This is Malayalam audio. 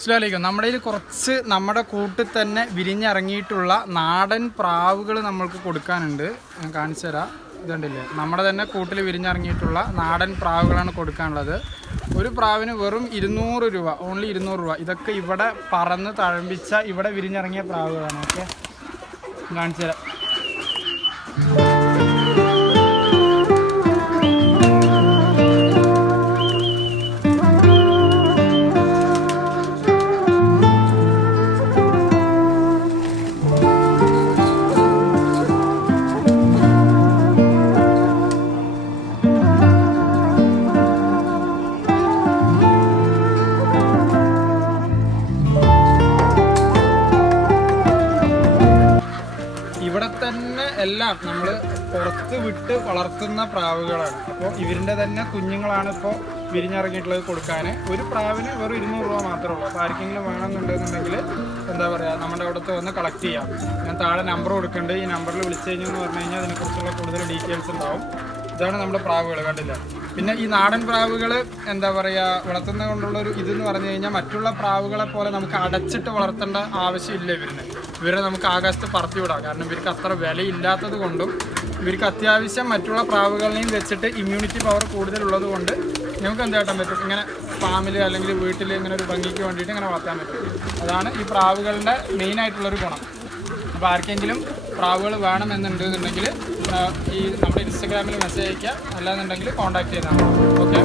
അസ്സലാമലൈക്കും. നമ്മുടെ കയ്യിൽ കുറച്ച് നമ്മുടെ കൂട്ടിൽ തന്നെ വിരിഞ്ഞിറങ്ങിയിട്ടുള്ള നാടൻ പ്രാവുകൾ നമ്മൾക്ക് കൊടുക്കാനുണ്ട്. ഞാൻ കാണിച്ചു തരാം. ഇതുണ്ടല്ലേ, നമ്മുടെ തന്നെ കൂട്ടിൽ വിരിഞ്ഞിറങ്ങിയിട്ടുള്ള നാടൻ പ്രാവുകളാണ് കൊടുക്കാനുള്ളത്. ഒരു പ്രാവിന് വെറും 200 രൂപ, ഓൺലി 200 രൂപ. ഇതൊക്കെ ഇവിടെ പറന്ന് തഴമ്പിച്ച ഇവിടെ വിരിഞ്ഞിറങ്ങിയ പ്രാവുകളാണ്. ഓക്കെ, കാണിച്ചു തരാം. ഇവിടെ തന്നെ എല്ലാം നമ്മൾ പുറത്ത് വിട്ട് വളർത്തുന്ന പ്രാവുകളാണ്. അപ്പോൾ ഇവരുടെ തന്നെ കുഞ്ഞുങ്ങളാണ് ഇപ്പോൾ വിരിഞ്ഞിറങ്ങിയിട്ടുള്ളത് കൊടുക്കാൻ. ഒരു പ്രാവിന് വെറും 200 രൂപ മാത്രമേ ഉള്ളൂ. അപ്പോൾ ആർക്കെങ്കിലും വേണമെന്നുണ്ടെന്നുണ്ടെങ്കിൽ എന്താ പറയുക, നമ്മുടെ അവിടുത്തെ വന്ന് കളക്ട് ചെയ്യാം. ഞാൻ താഴെ നമ്പർ കൊടുക്കുന്നുണ്ട്. ഈ നമ്പറിൽ വിളിച്ചു കഴിഞ്ഞെന്ന് പറഞ്ഞു കഴിഞ്ഞാൽ അതിനെക്കുറിച്ചുള്ള കൂടുതൽ ഡീറ്റെയിൽസ് ഉണ്ടാവും. ഇതാണ് നമ്മുടെ പ്രാവുകൾ, കണ്ടില്ല. പിന്നെ ഈ നാടൻ പ്രാവുകൾ എന്താ പറയുക, വളർത്തുന്നത് കൊണ്ടുള്ളൊരു ഇതെന്ന് പറഞ്ഞു കഴിഞ്ഞാൽ മറ്റുള്ള പ്രാവുകളെ പോലെ നമുക്ക് അടച്ചിട്ട് വളർത്തേണ്ട ആവശ്യമില്ല. ഇവരെ നമുക്ക് ആകാശത്ത് പറത്തി വിടാം. കാരണം ഇവർക്ക് അത്ര വിലയില്ലാത്തത് കൊണ്ടും ഇവർക്ക് അത്യാവശ്യം മറ്റുള്ള പ്രാവുകളെയും വെച്ചിട്ട് ഇമ്മ്യൂണിറ്റി പവർ കൂടുതലുള്ളത് കൊണ്ട് നമുക്ക് എന്ത് കാട്ടാൻ പറ്റും, ഇങ്ങനെ ഫാമിൽ അല്ലെങ്കിൽ വീട്ടിൽ ഇങ്ങനെ ഒരു ഭംഗിക്ക് വേണ്ടിയിട്ട് ഇങ്ങനെ വളർത്താൻ പറ്റും. അതാണ് ഈ പ്രാവുകളുടെ മെയിനായിട്ടുള്ളൊരു ഗുണം. അപ്പോൾ ആർക്കെങ്കിലും പ്രാവുകൾ വേണമെന്നുണ്ടെന്നുണ്ടെങ്കിൽ ഈ നമ്മുടെ ഇൻസ്റ്റഗ്രാമിൽ മെസ്സേജ് അയയ്ക്കുക, അല്ലാന്നുണ്ടെങ്കിൽ കോൺടാക്ട് ചെയ്താൽ മതി. ഓക്കെ.